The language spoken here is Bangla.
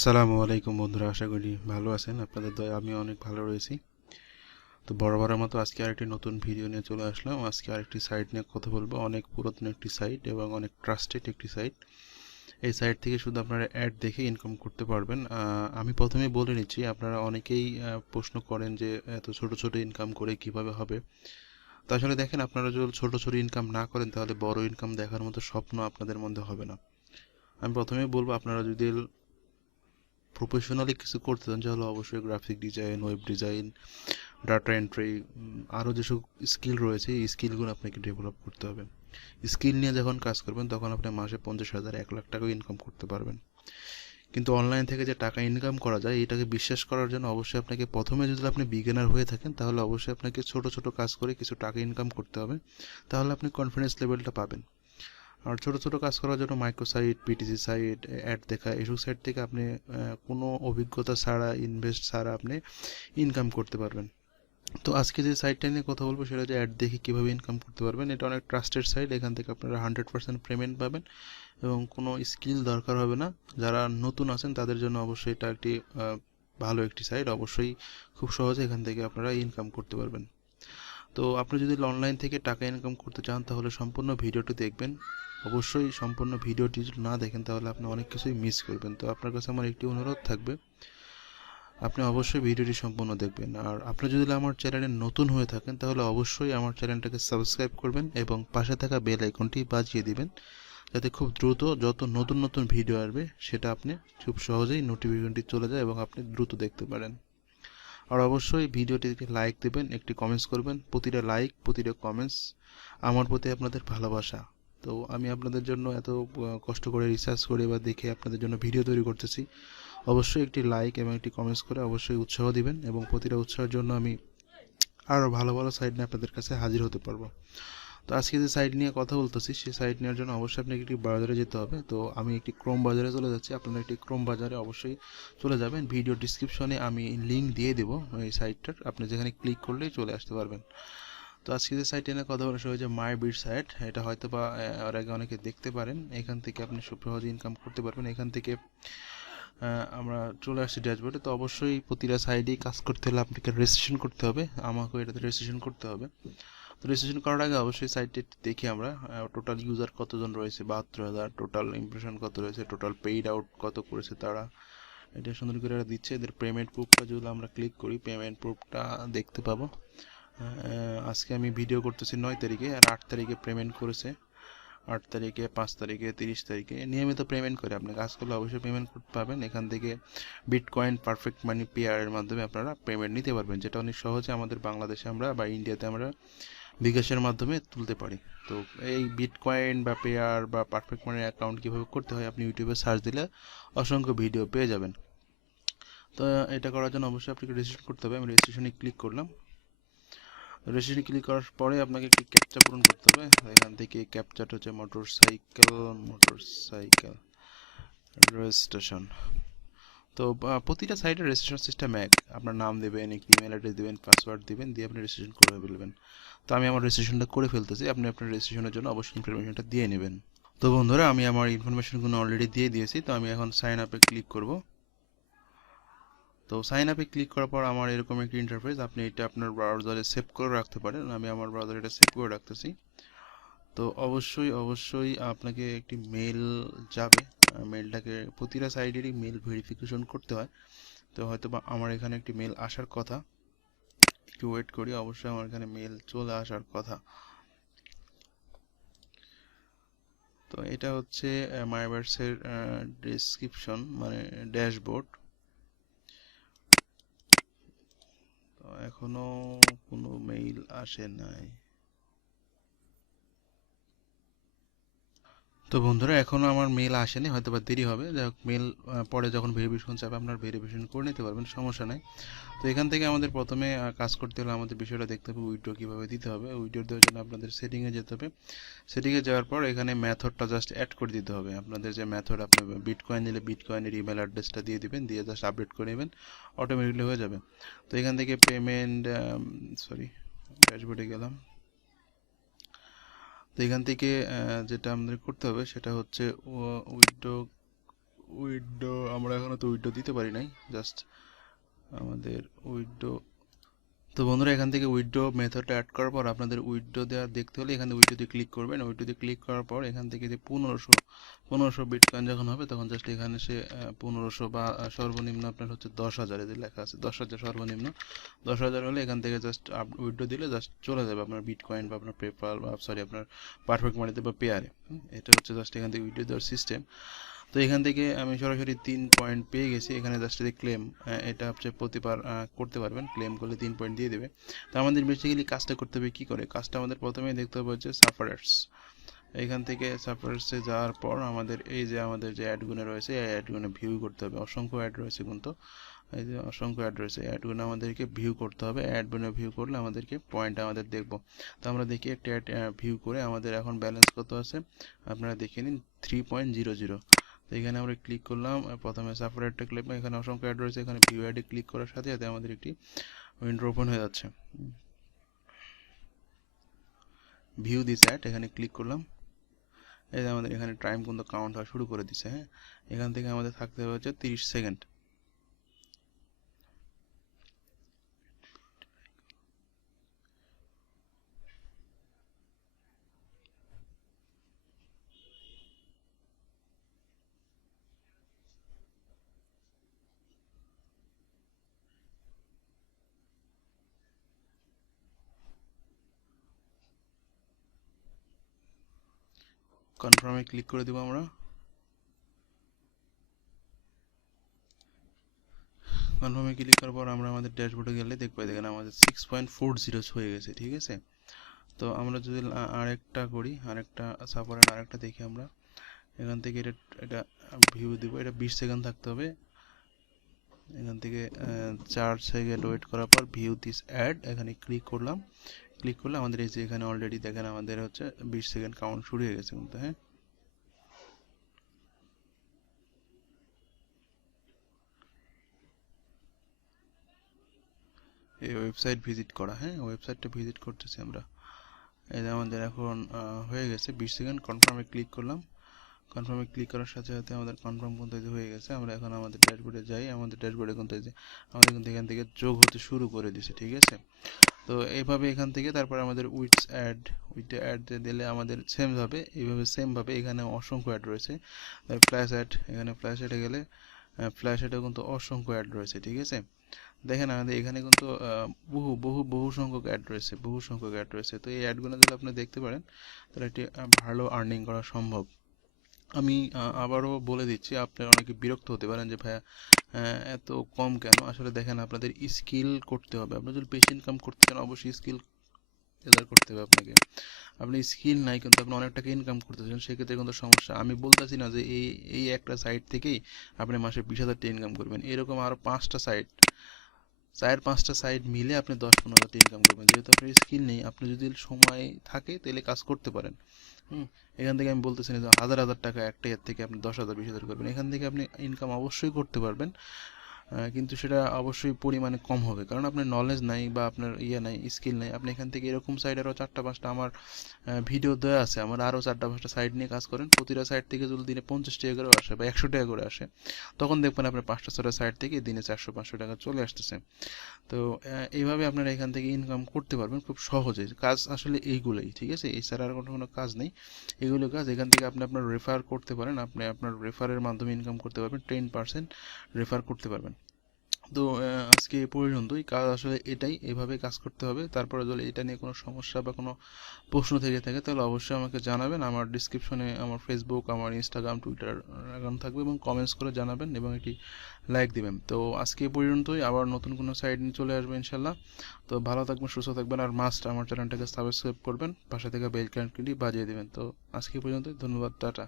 আসসালামু আলাইকুম বন্ধুরা, আশা করি ভালো আছেন। আপনাদের দয়ায় আমি অনেক ভালো রয়েছি। তো বরাবরের মতো আজকে আরেকটি নতুন ভিডিও নিয়ে চলে আসলাম। আজকে আরেকটি সাইট নিয়ে কথা বলবো, অনেক পুরাতন একটি সাইট এবং অনেক ট্রাস্টেড একটি সাইট। এই সাইট থেকে শুধু আপনারা অ্যাড দেখে ইনকাম করতে পারবেন। আমি প্রথমে বলে নিচ্ছি, আপনারা অনেকেই প্রশ্ন করেন যে এত ছোট ছোট ইনকাম করে কিভাবে হবে। তো আসলে দেখেন, আপনারা যদি ছোট ছোট ইনকাম না করেন তাহলে বড় ইনকাম দেখার মতো স্বপ্ন আপনাদের মধ্যে হবে না। আমি প্রথমেই বলবো, আপনারা যদি প্রফেশনালি কিছু করতে চান তাহলে অবশ্যই graphic design, web design, data entry, আরও যেসব স্কিল রয়েছে এই স্কিলগুলো আপনাকে ডেভেলপ করতে হবে। স্কিল নিয়ে যখন কাজ করবেন তখন আপনি মাসে 50,000 1 লাখ টাকাও ইনকাম করতে পারবেন। কিন্তু অনলাইন থেকে যে টাকা ইনকাম করা যায় এটাকে বিশ্বাস করার জন্য অবশ্যই আপনাকে প্রথমে, যদি আপনি বিগিনার হয়ে থাকেন তাহলে অবশ্যই আপনাকে ছোট ছোট কাজ করে কিছু টাকা ইনকাম করতে হবে। তাহলে আপনি কনফিডেন্স লেভেলটা পাবেন। আর ছোট ছোট কাজ করার জন্য micro site, PTC site, ad দেখা, এসব সাইট থেকে আপনি কোনো অভিজ্ঞতা ছাড়া, ইনভেস্ট ছাড়া আপনি ইনকাম করতে পারবেন। তো আজকে যে সাইটটা নিয়ে কথা বলবো সেটা হচ্ছে অ্যাড দেখে কীভাবে ইনকাম করতে পারবেন। এটা অনেক ট্রাস্টেড সাইট, এখান থেকে আপনারা 100% পেমেন্ট পাবেন এবং কোনো স্কিল দরকার হবে না। যারা নতুন আছেন তাদের জন্য অবশ্যই এটা একটি ভালো একটি সাইট। অবশ্যই খুব সহজে এখান থেকে আপনারা ইনকাম করতে পারবেন। তো আপনি যদি অনলাইন থেকে টাকা ইনকাম করতে চান তাহলে সম্পূর্ণ ভিডিওটি দেখবেন। অবশ্যই সম্পূর্ণ ভিডিওটি যদি না দেখেন তাহলে আপনি অনেক কিছুই মিস করবেন। তো আপনার কাছে আমার একটি অনুরোধ থাকবে, আপনি অবশ্যই ভিডিওটি সম্পূর্ণ দেখবেন। আর আপনি যদি আমার চ্যানেলে নতুন হয়ে থাকেন তাহলে অবশ্যই আমার চ্যানেলটাকে সাবস্ক্রাইব করবেন এবং পাশে থাকা বেল আইকনটি বাজিয়ে দিবেন, যাতে খুব দ্রুত যত নতুন নতুন ভিডিও আসবে সেটা আপনি খুব সহজেই নোটিফিকেশনটি চলে যায় এবং আপনি দ্রুত দেখতে পারেন। আর অবশ্যই ভিডিওটিকে লাইক দেবেন, একটি কমেন্টস করবেন। প্রতিটা লাইক, প্রতিটা কমেন্টস আমার প্রতি আপনাদের ভালোবাসা। তো আমি আপনাদের জন্য এত কষ্ট করে রিসার্চ করে বা দেখে আপনাদের জন্য ভিডিও তৈরি করতেছি। অবশ্যই একটি লাইক এবং একটি কমেন্টস করে অবশ্যই উৎসাহ দিবেন এবং প্রতিটা উৎসাহের জন্য আমি আরও ভালো ভালো সাইট নিয়ে আপনাদের কাছে হাজির হতে পারবো। তো আজকে যে সাইট নিয়ে কথা বলতেছি সেই সাইট নেওয়ার জন্য অবশ্যই আপনাকে একটি বাজারে যেতে হবে। তো আমি একটি ক্রোম বাজারে চলে যাচ্ছি, আপনারা একটি ক্রোম বাজারে অবশ্যই চলে যাবেন। ভিডিও ডিসক্রিপশনে আমি লিঙ্ক দিয়ে দেবো এই সাইটটার, আপনি যেখানে ক্লিক করলেই চলে আসতে পারবেন। তো আজকে যে সাইটে নিয়ে কথা বলা সেটা হচ্ছে মাই বিট সাইট। এটা হয়তো বা এর আগে অনেকে দেখতে পারেন। এখান থেকে আপনি খুব সহজে ইনকাম করতে পারবেন। এখান থেকে আমরা চলে আসছি ড্যাশবোর্ডে। তো অবশ্যই প্রতিটা সাইডেই কাজ করতে হলে আপনাকে রেজিস্ট্রেশন করতে হবে, আমাকেও এটাতে রেজিস্ট্রেশন করতে হবে। তো রেজিস্ট্রেশন করার আগে অবশ্যই সাইটটি দেখি আমরা টোটাল ইউজার কতজন রয়েছে, 72,000, টোটাল ইমপ্রেশন কত রয়েছে, টোটাল পেইড আউট কত করেছে তারা, এটা সুন্দর করে এরা দিচ্ছে। এদের পেমেন্ট প্রুফটা যদি আমরা ক্লিক করি পেমেন্ট প্রুফটা দেখতে পাবো। আজকে আমি ভিডিও করতেছি 9 তারিখে, আর 8 তারিখে পেমেন্ট করেছে। 8 তারিখে, 5 তারিখে, 30 তারিখে নিয়মিত পেমেন্ট করে। আপনি কাজ করলে অবশ্যই পেমেন্ট করতে পাবেন। এখান থেকে বিটকয়েন, পারফেক্ট মানি পেয়ারের মাধ্যমে আপনারা পেমেন্ট নিতে পারবেন, যেটা অনেক সহজে আমাদের বাংলাদেশে আমরা বা ইন্ডিয়াতে আমরা বিকাশের মাধ্যমে তুলতে পারি। তো এই বিটকয়েন বা পেয়ার বা পারফেক্ট মানির অ্যাকাউন্ট কীভাবে করতে হয় আপনি ইউটিউবে সার্চ দিলে অসংখ্য ভিডিও পেয়ে যাবেন। তো এটা করার জন্য অবশ্যই আপনাকে রেজিস্ট্রেশন করতে হবে। আমি রেজিস্ট্রেশনে ক্লিক করলাম। রেজিস্ট্রেশনে ক্লিক করার পরে আপনাকে একটি ক্যাপচা পূরণ করতে হবে। এখান থেকে ক্যাপচাটা হচ্ছে মোটরসাইকেল রেজিস্ট্রেশন। তো প্রতিটা সাইটের রেজিস্ট্রেশন সিস্টেম এক। আপনার নাম দেবেন, একটি ইমেল অ্যাড্রেস দেবেন, পাসওয়ার্ড দেবেন, দিয়ে আপনি রেজিস্ট্রেশন করে ফেলবেন। তো আমি আমার রেজিস্ট্রেশনটা করে ফেলতেছি। আপনি আপনার রেজিস্ট্রেশনের জন্য অবশ্যই ইনফরমেশনটা দিয়ে নেবেন। তো বন্ধুরা, আমি আমার ইনফরমেশনগুলো অলরেডি দিয়ে দিয়েছি। তো আমি এখন সাইন আপে ক্লিক করব। তো সাইন আপে ক্লিক করার পর আমার এরকম একটি ইন্টারফেস, আপনি এটা আপনার ব্রাউজারে সেভ করে রাখতে পারেন। আমি আমার ব্রাউজারে এটা সেভ করে রাখতেছি। তো অবশ্যই আপনাকে একটি মেল যাবে। মেলটাকে প্রতিটা সাইডেরই মেল ভেরিফিকেশন করতে হয়। তো হয়তো বা আমার এখানে একটি মেল আসার কথা, একটু ওয়েট করি। অবশ্যই আমার এখানে মেল চলে আসার কথা। তো এটা হচ্ছে মাইভার্সের ডেসক্রিপশন, মানে ড্যাশবোর্ড। তো এখনো কোনো মেইল আসে নাই। তো বন্ধুরা, এখনও আমার মেল আসেনি, হয়তো বা দেরি হবে। যাই হোক, মেল পরে যখন ভেরিফিকেশন চাবে আপনার ভেরিফিকেশন করে নিতে পারবেন, সমস্যা নাই। তো এখান থেকে আমাদের প্রথমে কাজ করতে হলে আমাদের বিষয়টা দেখতে হবে উইথড্র কীভাবে দিতে হবে। উইথড্র দেওয়ার জন্য আপনাদের সেটিংয়ে যেতে হবে। সেটিংয়ে যাওয়ার পর এখানে মেথডটা জাস্ট অ্যাড করে দিতে হবে। আপনাদের যে মেথড, আপনি বিটকয়েন নিলে বিটকয়েনের ইমেল অ্যাড্রেসটা দিয়ে দিবেন, দিয়ে জাস্ট আপডেট করে নেবেন, অটোমেটিকলি হয়ে যাবে। তো এখান থেকে পেমেন্ট, ড্যাশবোর্ডে গেলাম। তো এখান থেকে যেটা আমাদের করতে হবে সেটা হচ্ছে উইথড্র উইডো আমরা এখনো তো উইডো দিতে পারি নাই, জাস্ট আমাদের উইডো। তো বন্ধুরা, এখান থেকে উইথড্র মেথডটা অ্যাড করার পর আপনাদের উইথড্র দেওয়া দেখতে হলে এখানে উইথড্রতে ক্লিক করবেন। উইথড্রতে ক্লিক করার পর এখান থেকে যে 1500 বিটকয়েন যখন হবে তখন জাস্ট এখানে সে 1500 বা সর্বনিম্ন আপনার হচ্ছে 10,000 এদের লেখা আছে, 10,000 সর্বনিম্ন। 10,000 হলে এখান থেকে জাস্ট উইথড্র দিলে জাস্ট চলে যাবে আপনার বিটকয়েন বা আপনার পেপাল বা সরি আপনার পারফেক্ট মানিতে বা পেয়ারে। এটা হচ্ছে জাস্ট এখান থেকে উইথড্র দেওয়ার সিস্টেম। তো এখান থেকে আমি সরাসরি 3 পয়েন্ট পেয়ে গেছি। এখানে জাস্ট এই ক্লেম, এটা হচ্ছে প্রতিবার করতে পারবেন, ক্লেম করলে 3 পয়েন্ট দিয়ে দেবে। তো আমাদের বেসিক্যালি কাজটা করতে হবে কী করে, কাজটা আমাদের প্রথমেই দেখতে হবে হচ্ছে সাফারার্স। এখান থেকে সাফারার্সে যাওয়ার পর আমাদের এই যে আমাদের যে অ্যাডগুলো রয়েছে এই অ্যাডগুলো ভিউ করতে হবে। অসংখ্য অ্যাড রয়েছে কিন্তু, এই যে অসংখ্য অ্যাড রয়েছে, অ্যাডগুলো আমাদেরকে ভিউ করতে হবে। অ্যাডগুলো ভিউ করলে আমাদেরকে পয়েন্ট আমাদের দেখব। তো আমরা দেখি একটা অ্যাড ভিউ করে আমাদের এখন ব্যালেন্স কত আছে আপনারা দেখে নিন, 3.00। তো এখানে আমরা ক্লিক করলাম, প্রথমে সাফারারটা ক্লিক করলাম, এখানে অসংখ্য অ্যাড রয়েছে, এখানে ভিউ অ্যাডে ক্লিক করার সাথে সাথে আমাদের একটি উইন্ডো ওপেন হয়ে যাচ্ছে। ভিউ দিস অ্যাড, এখানে ক্লিক করলাম। এই যে আমাদের এখানে টাইম কিন্তু কাউন্ট হওয়া শুরু করে দিছে। হ্যাঁ, এখান থেকে আমাদের থাকতে হবে হচ্ছে 30 সেকেন্ড। কনফার্মে ক্লিক করে দেবো আমরা। কনফার্মে ক্লিক করার পর আমরা আমাদের ড্যাশবোর্ডে গেলে দেখবো দেখেন আমাদের 6.40 হয়ে গেছে। ঠিক আছে, তো আমরা যদি আরেকটা করি, আরেকটা সাফারার আরেকটা দেখি আমরা এখান থেকে এটা এটা ভিউ দিব। এটা 20 সেকেন্ড থাকতে হবে। এখান থেকে 4 সেকেন্ড ওয়েট করার পর ভিউ দিস অ্যাড, এখানে ক্লিক করলাম। ক্লিক করলে আমাদের এই যে এখানে অলরেডি দেখেন আমাদের হচ্ছে 20 সেকেন্ড কাউন্ট শুরু হয়ে গেছে কিন্তু। হ্যাঁ, এই ওয়েবসাইট ভিজিট করা, হ্যাঁ ওয়েবসাইটটা ভিজিট করতেছি আমরা। এই যে আমাদের এখন হয়ে গেছে 20 সেকেন্ড। কনফার্মে ক্লিক করলাম। কনফার্মে ক্লিক করার সাথে সাথে আমাদের কনফার্ম কিন্তু এই যে হয়ে গেছে। আমরা এখন আমাদের ড্যাশবোর্ডে যাই। আমাদের ড্যাশবোর্ডে কিন্তু এই যে আমাদের কিন্তু এখান থেকে যোগ হতে শুরু করে দিছে। ঠিক আছে, তো এইভাবে এখান থেকে তারপর আমাদের উইথ অ্যাড দিলে আমাদের সেমভাবে এইভাবে সেমভাবে এখানে অসংখ্য অ্যাড রয়েছে। ফ্ল্যাশ অ্যাড, এখানে ফ্ল্যাশ অ্যাডে গেলে ফ্ল্যাশ অ্যাডেও কিন্তু অসংখ্য অ্যাড রয়েছে। ঠিক আছে, দেখেন আমাদের এখানে কিন্তু বহু বহু বহু সংখ্যক অ্যাড রয়েছে, বহু সংখ্যক অ্যাড রয়েছে। তো এই অ্যাডগুলো যদি আপনি দেখতে পারেন তাহলে একটি ভালো আর্নিং করা সম্ভব। আমি আবারও বলে দিচ্ছি, আপনারা অনেকে বিরক্ত হতে পারেন যে ভাইয়া এত কম কেন। আসলে দেখেন আপনাদের স্কিল করতে হবে। আপনি যদি বেশি ইনকাম করতে চান অবশ্যই স্কিল গেদার করতে হবে আপনাকে। আপনি স্কিল নাই কিন্তু আপনি অনেক টাকা ইনকাম করতেছেন, সেক্ষেত্রে কিন্তু সমস্যা। আমি বলতেছি না যে এই এই একটা সাইট থেকেই আপনি মাসে 20,000 টাকা ইনকাম করবেন। এরকম আরও 5টা সাইট, 4-5টা সাইট মিলে আপনি 10-15,000 টাকা ইনকাম করবেন। যেহেতু আপনার স্কিল নেই, আপনি যদি সময় থাকে তাহলে কাজ করতে পারেন। হুম, এখান থেকে আমি বলতেছি না যে হাজার হাজার টাকা একটা এর থেকে আপনি 10,000 20,000 করবেন। এখান থেকে আপনি ইনকাম অবশ্যই করতে পারবেন, কিন্তু সেটা অবশ্যই পরিমাণে কম হবে, কারণ আপনার নলেজ নাই বা আপনার নাই, স্কিল নাই। আপনি এখান থেকে এরকম সাইট আরও 4টা 5টা আমার ভিডিও দেওয়া আছে, আমার আরও 4টা 5টা সাইট নিয়ে কাজ করেন। প্রতিটা সাইট থেকে যদি দিনে 50 টাকা করে আসে বা 100 টাকা করে আসে, তখন দেখবেন আপনার 5টা 6টা সাইট থেকে দিনে 400-500 টাকা চলে আসতেছে। তো এইভাবে আপনারা এখান থেকে ইনকাম করতে পারবেন খুব সহজে। কাজ আসলে এইগুলোই, ঠিক আছে, এছাড়া আর কোনো কাজ নেই। এগুলো কাজ। এখান থেকে আপনি আপনার রেফার করতে পারেন, আপনি আপনার রেফারের মাধ্যমে ইনকাম করতে পারবেন, 10% রেফার করতে পারবেন। তো আজকে এ পর্যন্তই। কাজ আসলে এটাই, এভাবে কাজ করতে হবে। তারপরে যদি এটা নিয়ে কোনো সমস্যা বা কোনো প্রশ্ন থেকে থাকে তাহলে অবশ্যই আমাকে জানাবেন। আমার ডিসক্রিপশনে আমার ফেসবুক, আমার ইনস্টাগ্রাম, টুইটার অ্যাকাউন্ট থাকবে, এবং কমেন্টস করে জানাবেন এবং একটি লাইক দিবেন। তো আজকে এ পর্যন্তই, আবার নতুন কোনো সাইট নিয়ে চলে আসবে ইনশাল্লাহ। তো ভালো থাকবেন, সুস্থ থাকবেন, আর মাস্ট আমার চ্যানেলটাকে সাবস্ক্রাইব করবেন, পাশে থেকে বেল আইকনটি বাজিয়ে দেবেন। তো আজকে এ পর্যন্তই, ধন্যবাদ, টাটা।